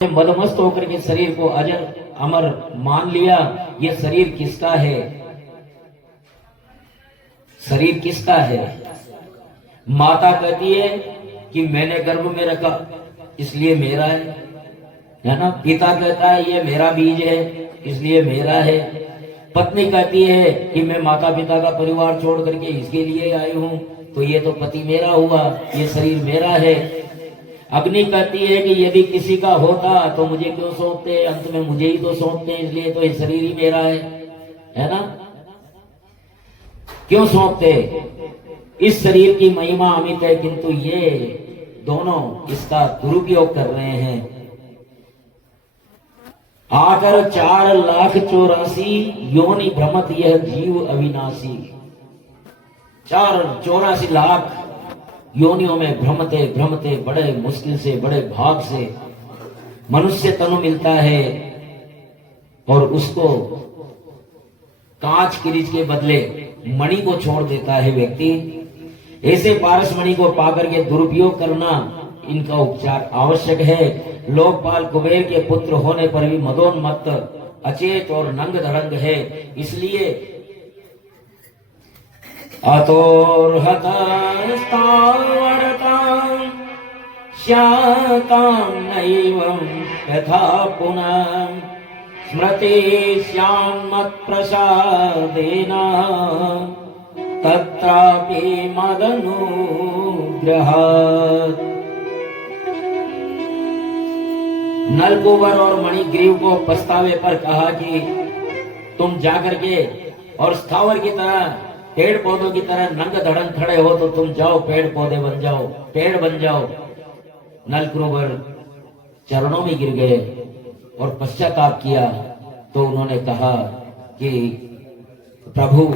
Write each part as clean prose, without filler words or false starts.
मदमस्त होकर के शरीर को अजर अमर मान लिया। ये शरीर किसका है? शरीर किसका है? माता कहती है कि मैंने गर्भ में रखा इसलिए मेरा है ना। पिता कहता है ये मेरा बीज है इसलिए मेरा है। पत्नी कहती है कि मैं माता पिता का परिवार छोड़ करके इसके लिए आई हूं, तो ये तो पति मेरा हुआ, ये शरीर मेरा है। अग्नि कहती है कि यदि किसी का होता तो मुझे क्यों सौंपते, अंत में मुझे ही तो सौंपते, इसलिए तो ये शरीर ही मेरा है ना। क्यों सौंपते? इस शरीर की महिमा अमित है, किंतु ये दोनों इसका दुरुपयोग कर रहे हैं। आकर 4,84,00,000 योनि भ्रमत यह जीव अविनाशी। 4,84 लाख योनियों में भ्रमते भ्रमते बड़े मुश्किल से बड़े भाग से मनुष्य तनु मिलता है और उसको कांच किरीच के बदले मणि को छोड़ देता है व्यक्ति। ऐसे पारस मणि को पाकर के दुरुपयोग करना, इनका उपचार आवश्यक है। लोकपाल कुबेर के पुत्र होने पर भी मदोन्मत्त अचेत और नंग धड़ंग है, इसलिए अतोर्हतास्तावरतां श्यातां नैवं यथा पुनः स्मृतिस्यान्मत्प्रसादेन तत्रापि मदनुग्रहात्। नलकुबर और मणिग्रीव को पछतावे पर कहा कि तुम जाकर के और स्थावर की तरह पेड़ पौधों की तरह नंग धड़ंग खड़े हो, तो तुम जाओ पेड़ पौधे बन जाओ, पेड़ बन जाओ। नलकुबर चरणों में गिर गए और पश्चाताप किया। तो उन्होंने कहा कि प्रभु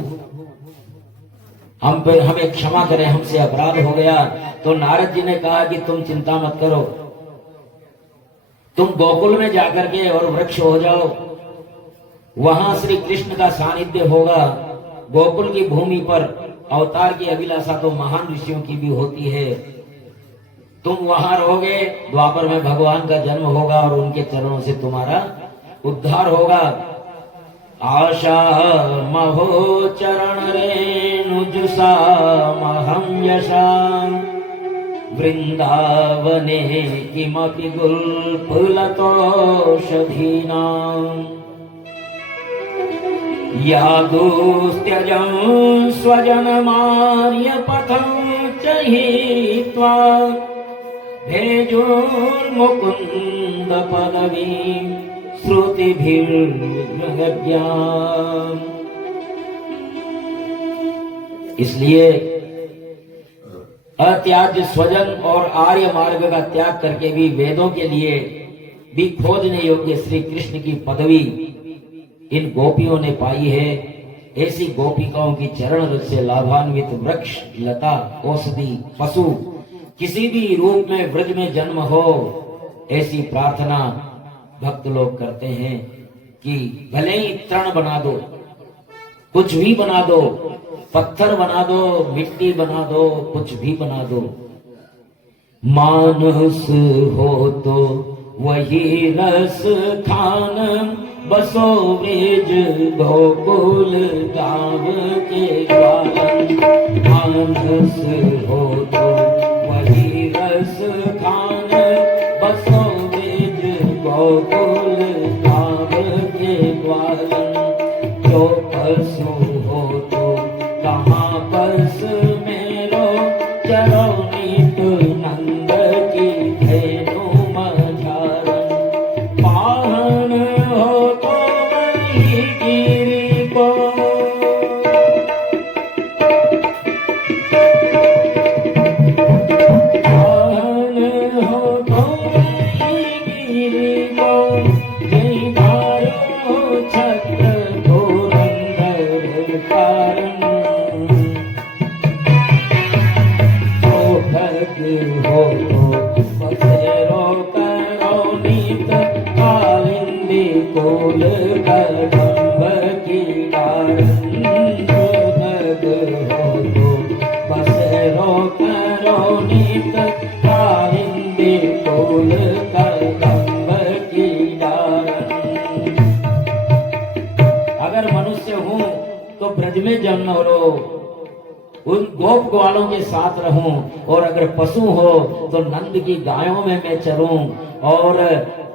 हमें क्षमा करें, हमसे अपराध हो गया। तो नारद जी ने कहा कि तुम चिंता मत करो, तुम गोकुल में जाकर के और वृक्ष हो जाओ, वहां श्री कृष्ण का सानिध्य होगा। गोकुल की भूमि पर अवतार की अभिलाषा तो महान ऋषियों की भी होती है। तुम वहां रहोगे, द्वापर में भगवान का जन्म होगा और उनके चरणों से तुम्हारा उद्धार होगा। आशा महो चरण रेणुजुषा महं यशा वृंदावने किमपि गुल्फुलतोषधीनाम् यादुस्त्यजं स्वजनमार्यपथं च हित्वा भेजोर्मुकुन्द पदवीं श्रुतिभिर्गद्याम्। इसलिए अत्याज्य स्वजन और आर्य मार्ग का त्याग करके भी वेदों के लिए भी खोजने योग्य श्री कृष्ण की पदवी इन गोपियों ने पाई है। ऐसी गोपिकाओं की चरण रज से लाभान्वित वृक्ष, लता, औषधि, पशु किसी भी रूप में ब्रज में जन्म हो, ऐसी प्रार्थना भक्त लोग करते हैं कि भले ही तृण बना दो, कुछ भी बना दो, पत्थर बना दो, मिट्टी बना दो, कुछ भी बना दो, मानस हो तो वही रस खान बसो ब्रज गोकुल गाँव के ग्वालन। मानस हो तो वही रस खान बसो ब्रज गोकुल गाँव के ग्वालन। जो पशु हो तो कहाँ पस मेरो चरो नीत नंद की धेनु मझारन। पाहन हो तो वही गिरी को पाहन हो तो वही गिरी को जय भारो छत्र धुरंधर कारण। जो भक्त हो तो बसेरो करो नीत कालिंदी कोल कदम्ब की कारण। जो भक्त हो तो बसेरो करो नीत कालिंदी कोल कदम्ब ब्रज में जन्म लो, उन गोप ग्वालों के साथ रहूं, और अगर पशु हो तो नंद की गायों में मैं चरूं, और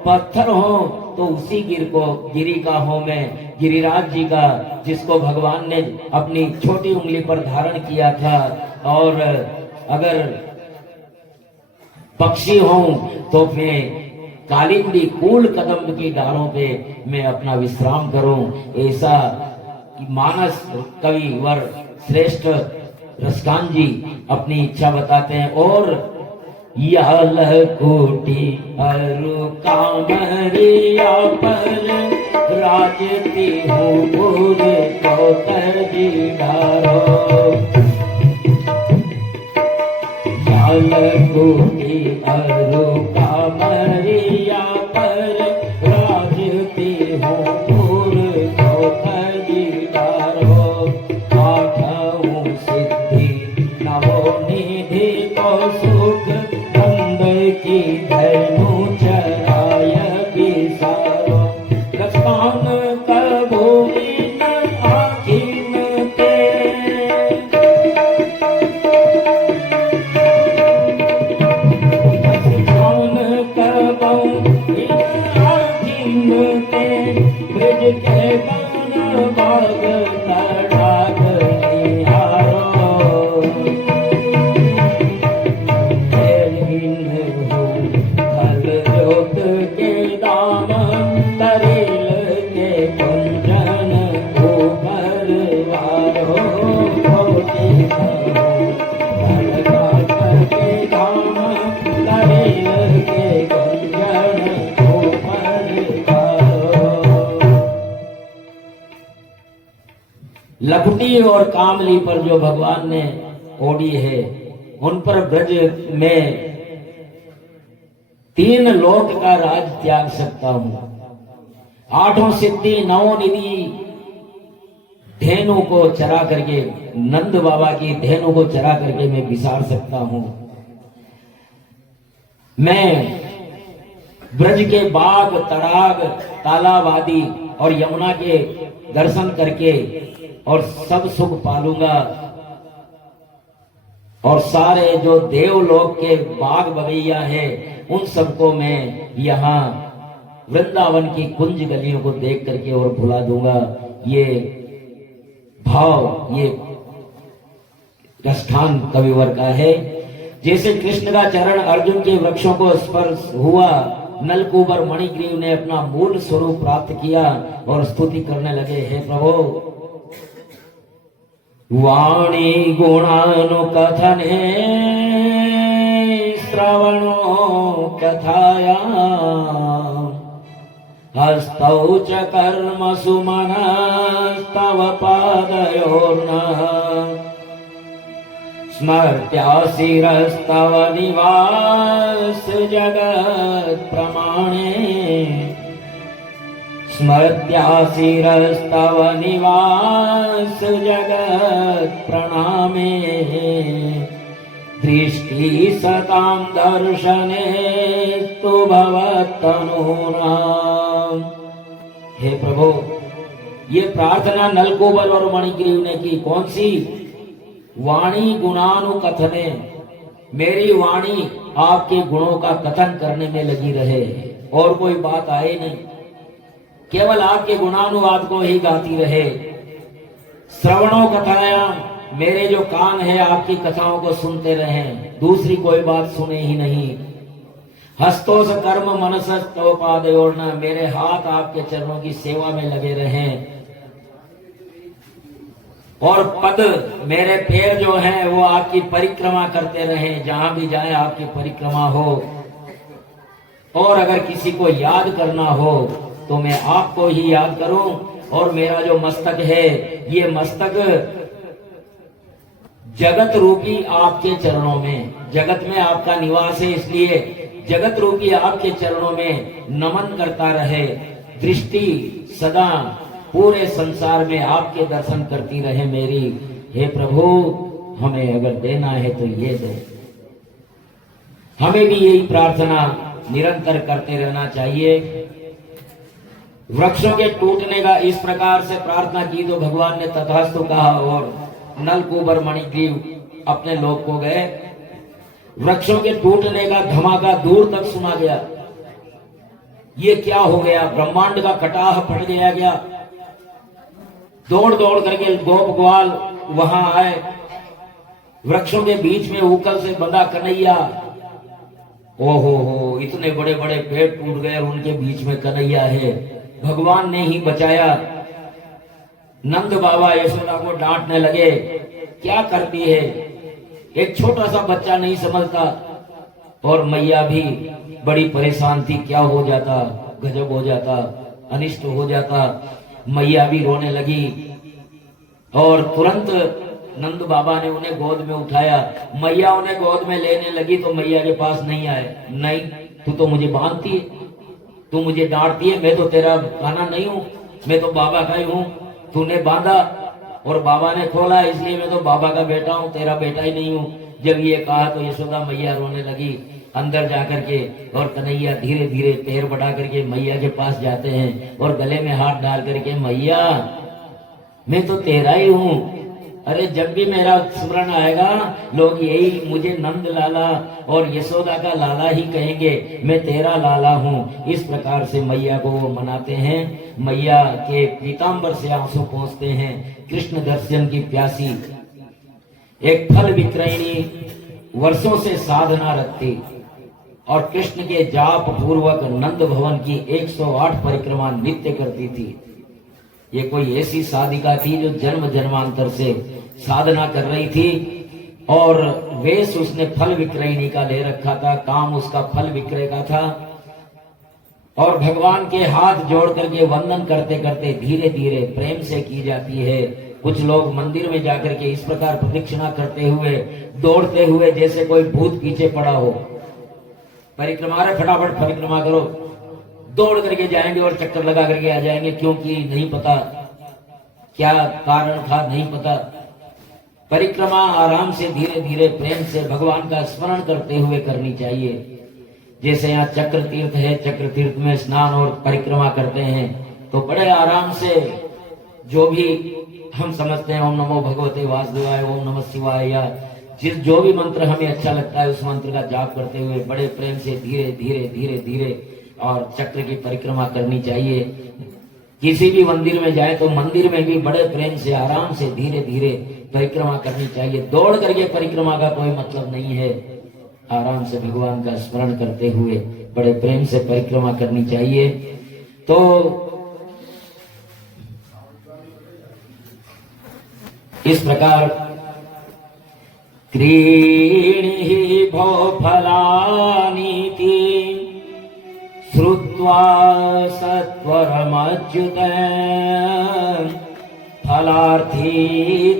पत्थर हो तो उसी गिरी का हो मैं, गिरिराज जी का, जिसको भगवान ने अपनी छोटी उंगली पर धारण किया था। और अगर पक्षी हूं तो मैं कालिंदी कूल कदम की डालों पे मैं अपना विश्राम करूं। ऐसा मानस कवि वर श्रेष्ठ रसकान जी अपनी इच्छा बताते हैं। और याल कोटि अरु कामरिया पर राजती हूँ बुर कौतर जी डारो, याल कोटि अरु कामरिया पर राजती हूँ बुर कौतर जी डारो, आठों सिद्धि नवो निधि को सुख की धनु चराय बिसारो, रसकान कबो इन आखिन ते, रसकान कबो इन आखिन ते, ब्रज के बन बाग तड़ाग निहारो, लकुटी और कामली पर जो भगवान ने ओढ़ी है, उन पर ब्रज में 3 लोक का राज त्याग सकता हूं। 8 सिद्धि 9 निधि धेनु को चरा करके, नंद बाबा की धेनु को चरा करके मैं बिसार सकता हूं। मैं ब्रज के बाग तड़ाग तालाब आदि और यमुना के दर्शन करके और सब सुख पालूंगा, और सारे जो देवलोक के बाग बगैया है उन सबको मैं यहाँ वृंदावन की कुंज गलियों को देख करके और भुला दूंगा। ये भाव, ये रसठान कविवर का है। जैसे कृष्ण का चरण अर्जुन के वृक्षों को स्पर्श हुआ, नलकूबर मणिग्रीव ने अपना मूल स्वरूप प्राप्त किया और स्तुति करने लगे, हे प्रभु वाणी गुणानुकथने श्रवणो कथाया, हस्तौ च कर्मसु मनस्तव पादयोर्नः, स्मर्त्याशिरस्तव निवास जगत् प्रमाणे, स्मर्त्याशिरस्तव निवास जगत् प्रणामे, दृष्टि सतां दर्शने तु भवत्तनूनाम्। हे प्रभु, ये प्रार्थना नलकूबर और मणिग्रीव ने की। कौन सी? वाणी गुणानुकथने, मेरी वाणी आपके गुणों का कथन करने में लगी रहे, और कोई बात आए नहीं, केवल आपके गुणानुवाद को ही गाती रहे। श्रवणों कथाया, मेरे जो कान है आपकी कथाओं को सुनते रहें, दूसरी कोई बात सुने ही नहीं। हस्तों से कर्म मनसस्तव पादयोर्न, मेरे हाथ आपके चरणों की सेवा में लगे रहें, और पद, मेरे पैर जो हैं वो आपकी परिक्रमा करते रहें, जहां भी जाए आपकी परिक्रमा हो। और अगर किसी को याद करना हो तो मैं आपको ही याद करूं, और मेरा जो मस्तक है, ये मस्तक जगत रूपी आपके चरणों में, जगत में आपका निवास है, इसलिए जगत रूपी आपके चरणों में नमन करता रहे। दृष्टि सदा पूरे संसार में आपके दर्शन करती रहे मेरी। हे प्रभु, हमें अगर देना है तो ये दो। हमें भी यही प्रार्थना निरंतर करते रहना चाहिए। वृक्षों के टूटने का इस प्रकार से प्रार्थना की तो भगवान ने तथास्तु कहा और नलकूबर मणिग्रीव अपने लोक को गए। वृक्षों के टूटने का धमाका दूर तक सुना गया। ये क्या हो गया, ब्रह्मांड का कटाह पड़ गया क्या? दौड़ दौड़ करके गोप ग्वाल वहां आए। वृक्षों के बीच में ऊकल से बंधा कन्हैया, ओहो हो, इतने बड़े बड़े पेड़ टूट गए, उनके बीच में कन्हैया है। भगवान ने ही बचाया। नंद बाबा यशोदा को डांटने लगे, क्या करती है, एक छोटा सा बच्चा नहीं समझता। और मैया भी बड़ी परेशान थी, क्या हो जाता, गजब हो जाता, अनिष्ट हो जाता। मैया भी रोने लगी और तुरंत नंद बाबा ने उन्हें गोद में उठाया। मैया उन्हें गोद में लेने लगी तो मैया के पास नहीं आए। नहीं, तू तो मुझे बांधती है, तू मुझे डांटती है, मैं तो तेरा खाना नहीं हूं, मैं तो बाबा का ही हूं। तूने बांधा और बाबा ने खोला, इसलिए मैं तो बाबा का बेटा हूं, तेरा बेटा ही नहीं हूं। जब ये कहा तो यशोदा मैया रोने लगी। अंदर जाकर के और कन्हैया धीरे धीरे पैर बढ़ा करके मैया के पास जाते हैं और गले में हाथ डाल करके, मैया मैं तो तेरा ही हूं। अरे जब भी मेरा स्मरण आएगा लोग यही मुझे नंद लाला और यशोदा का लाला ही कहेंगे, मैं तेरा लाला हूं। इस प्रकार से मैया को वो मनाते हैं। मैया के पीतांबर से आंसू पहुंचते हैं। कृष्ण दर्शन की प्यासी एक फल विक्रयणी वर्षों से साधना रखती और कृष्ण के जाप पूर्वक नंद भवन की 108 परिक्रमा नित्य करती थी। ये कोई ऐसी साधिका थी जो जन्म जन्मांतर से साधना कर रही थी और वेश उसने फल विक्रयणी का ले रखा था, काम उसका फल विक्रय का था। और भगवान के हाथ जोड़ करके वंदन करते करते धीरे धीरे प्रेम से की जाती है। कुछ लोग मंदिर में जाकर के इस प्रकार प्रदक्षिणा करते हुए, दौड़ते हुए, जैसे कोई भूत पीछे पड़ा हो। परिक्रमा रे, फटाफट परिक्रमा करो, दौड़ करके जाएंगे और चक्कर लगा करके आ जाएंगे, क्योंकि नहीं पता क्या कारण था, नहीं पता। परिक्रमा आराम से धीरे धीरे प्रेम से भगवान का स्मरण करते हुए करनी चाहिए। जैसे यहाँ चक्र तीर्थ है, चक्र तीर्थ में स्नान और परिक्रमा करते हैं तो बड़े आराम से, जो भी हम समझते हैं, ओम नमो भगवते वासुदेवाय, ओम नमः शिवाय, या जो भी मंत्र हमें अच्छा लगता है उस मंत्र का जाप करते हुए बड़े प्रेम से धीरे धीरे धीरे धीरे और चक्र की परिक्रमा करनी चाहिए। किसी भी मंदिर में जाए तो मंदिर में भी बड़े प्रेम से आराम से धीरे धीरे परिक्रमा करनी चाहिए। दौड़ करके परिक्रमा का कोई मतलब नहीं है। आराम से भगवान का स्मरण करते हुए बड़े प्रेम से परिक्रमा करनी चाहिए। तो इस प्रकार क्रीणिहि भो फलानीति श्रुत्वा सत्वरमच्युत फलार्थी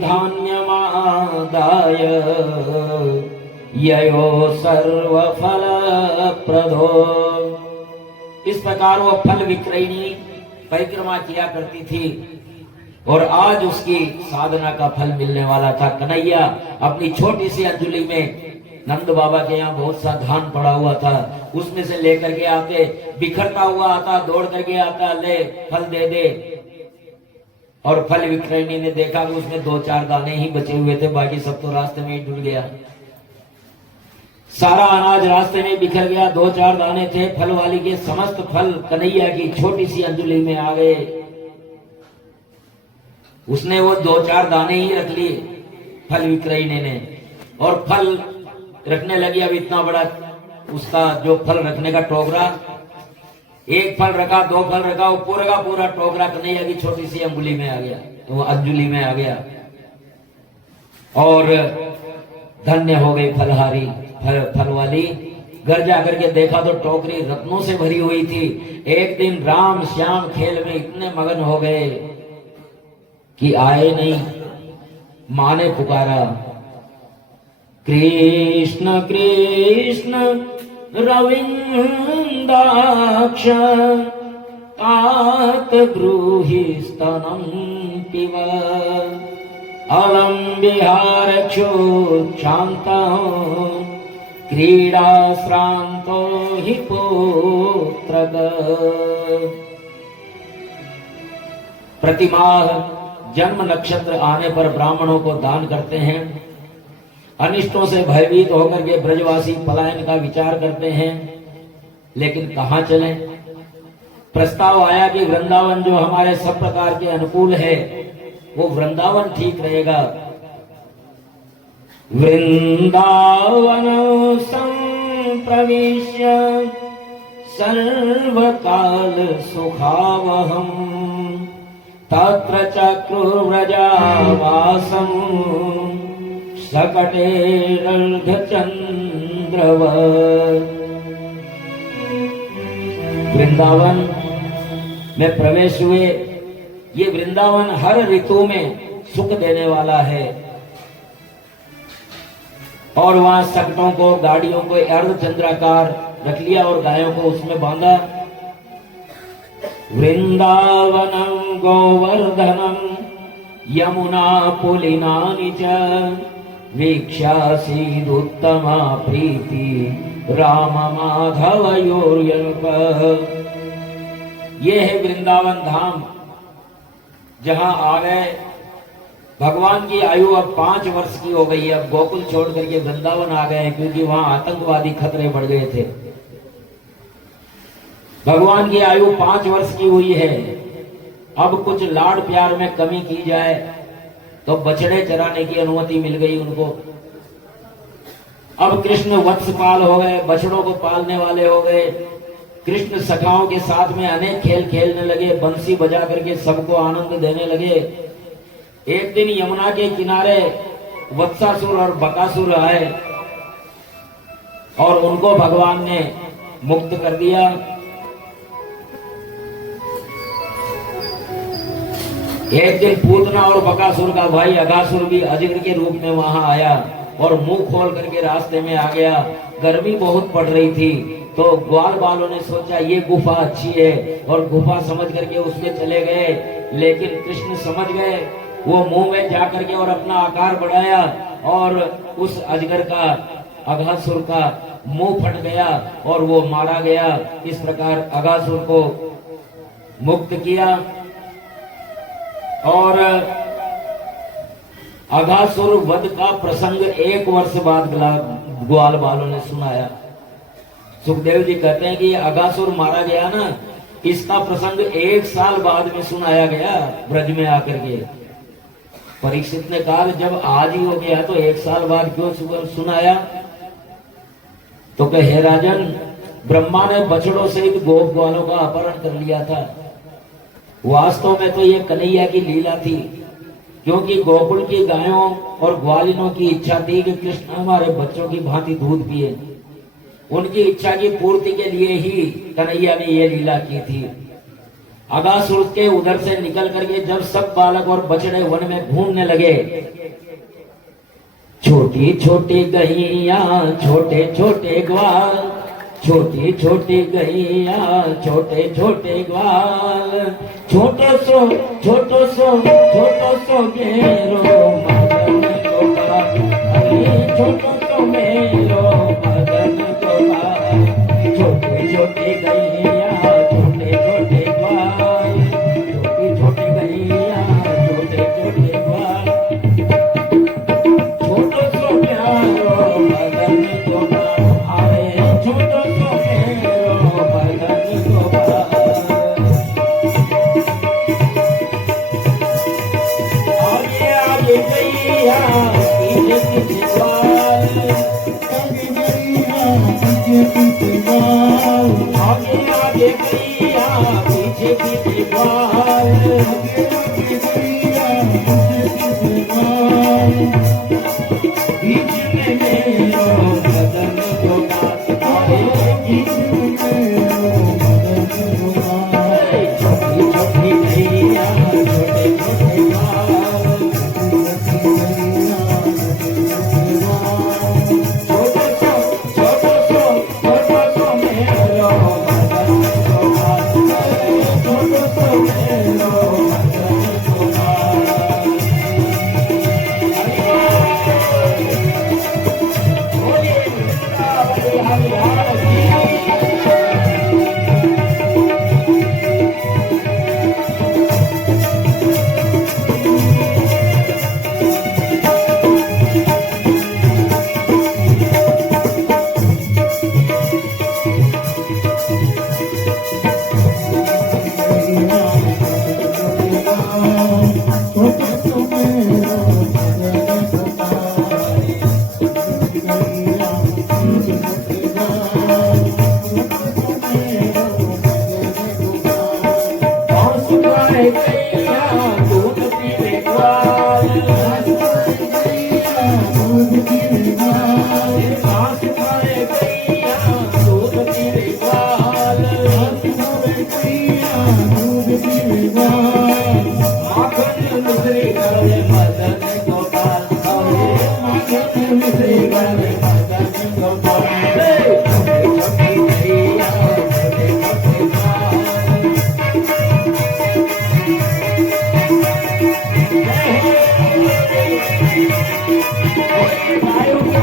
धान्यमादाय ययो सर्वफल प्रदो। इस प्रकार वो फल विक्रयणी परिक्रमा किया करती थी और आज उसकी साधना का फल मिलने वाला था। कन्हैया अपनी छोटी सी अंजुली में, नंद बाबा के यहाँ बहुत सा धान पड़ा हुआ था, उसमें से लेकर के आते, बिखरता हुआ आता, दौड़ करके आता, ले फल दे दे। और फल विक्रयणी ने देखा कि उसमें 2-4 दाने ही बचे हुए थे, बाकी सब तो रास्ते में ही डूब गया। सारा अनाज रास्ते में बिखर गया, 2-4 दाने थे फल वाली के, समस्त फल कन्हैया की छोटी सी अंजुली में आ गए। उसने वो 2-4 दाने ही रख लिए फल विक्रयणी ने, और फल रखने लगी। अब इतना बड़ा उसका जो फल रखने का टोकरा, एक फल रखा, 2 फल रखा, वो पूरा का पूरा टोकरा कन्हैया की छोटी सी अंगुली में आ गया, तो वो अंजुली में आ गया और धन्य हो गई फलहारी फल वाली। घर जाकर के देखा तो टोकरी रत्नों से भरी हुई थी। एक दिन राम श्याम खेल में इतने मगन हो गए कि आए नहीं। माँ ने पुकारा, कृष्ण कृष्ण रविंदाक्ष तात ब्रूहि स्तनं पिब अलम विहारक्षोक्षान्तो क्रीडा श्रांतो हि पुत्रक। प्रतिमाह जन्म नक्षत्र आने पर ब्राह्मणों को दान करते हैं। अनिष्टों से भयभीत होकर के ब्रजवासी पलायन का विचार करते हैं, लेकिन कहां चलें? प्रस्ताव आया कि वृंदावन जो हमारे सब प्रकार के अनुकूल है, वो वृंदावन ठीक रहेगा। वृंदावन संप्रविश्य सर्वकाल सुखावहम तत्र चक्रुर्व्रजावासं सकटेरर्धचंद्रवत्। वृंदावन में प्रवेश हुए। ये वृंदावन हर ऋतु में सुख देने वाला है। और वहां सकटों को, गाड़ियों को अर्धचंद्राकार रख लिया और गायों को उसमें बांधा। वृंदावनम गोवर्धनम यमुना पुलिनानि च वीक्षासीदुत्तमा प्रीति राम माधवयोर्यल्पः। ये है वृंदावन धाम, जहां आ गए। भगवान की आयु अब 5 वर्ष की हो गई है। अब गोकुल छोड़ करके वृंदावन आ गए हैं, क्योंकि वहां आतंकवादी खतरे बढ़ गए थे। भगवान की आयु 5 वर्ष की हुई है। अब कुछ लाड़ प्यार में कमी की जाए तो बछड़े चराने की अनुमति मिल गई उनको। अब कृष्ण वत्सपाल हो गए, बछड़ों को पालने वाले हो गए। कृष्ण सखाओं के साथ में अनेक खेल खेलने लगे, बंसी बजा करके सबको आनंद देने लगे। एक दिन यमुना के किनारे वत्सासुर और बकासुर आए और उनको भगवान ने मुक्त कर दिया। एक दिन पूतना और बकासुर का भाई अगासुर भी अजगर के रूप में वहां आया और मुंह खोल करके रास्ते में आ गया। गर्मी बहुत पड़ रही थी, तो ग्वाल बालों ने सोचा ये गुफा अच्छी है और गुफा समझ करके उसमें चले गए। लेकिन कृष्ण समझ गए, वो मुंह में जा करके और अपना आकार बढ़ाया और उस अजगर का, अगासुर का मुंह फट गया और वो मारा गया। इस प्रकार अगासुर को मुक्त किया। और अगासुर वध का प्रसंग 1 वर्ष बाद ग्वाल बालों ने सुनाया। सुखदेव जी कहते हैं कि अगासुर मारा गया ना, इसका प्रसंग 1 साल बाद में सुनाया गया ब्रज में आकर के। परीक्षित ने कहा जब आज ही हो गया तो 1 साल बाद क्यों सुनाया? तो कहे राजन, ब्रह्मा ने बछड़ों सहित गोप ग्वालों का अपहरण कर लिया था। वास्तव में तो ये कन्हैया की लीला थी, क्योंकि गोकुल की गायों और ग्वालिनों की इच्छा थी कि कृष्ण हमारे बच्चों की भांति दूध पिए। उनकी इच्छा की पूर्ति के लिए ही कन्हैया ने ये लीला की थी। अगासुर के उधर से निकल करके जब सब बालक और बछड़े वन में घूमने लगे, छोटी छोटी गैया छोटे छोटे ग्वाल, छोटी छोटी गैया छोटे छोटे ग्वाल, छोटो सो मेरो मदन गोपाल, छोटो सो मेरो मदन गोपाल, छोटे छोटे गैया छोटे छोटे ग्वाल, छोटी छोटी गैया छोटे छोटे ग्वाल, छोटो सो मेरो मदन गोपाल, आए छोटो सो मेरो मदन गोपाल। आगे आगे गैया पीछे पीछे ग्वाल, आगे गैया पीछे पीछे ग्वाल, आगे आगे गैया पीछे पीछे ग्वाल, आगे आगे गैया पीछे पीछे ग्वाल, बीच में मेरो मदन गोपाल, आए बीच में मेरो मदन गोपाल, छोटी छोटी गैया छोटे छोटे ग्वाल, छोटो सो मेरो मदन गोपाल, छोटो सो मेरो मदन गोपाल।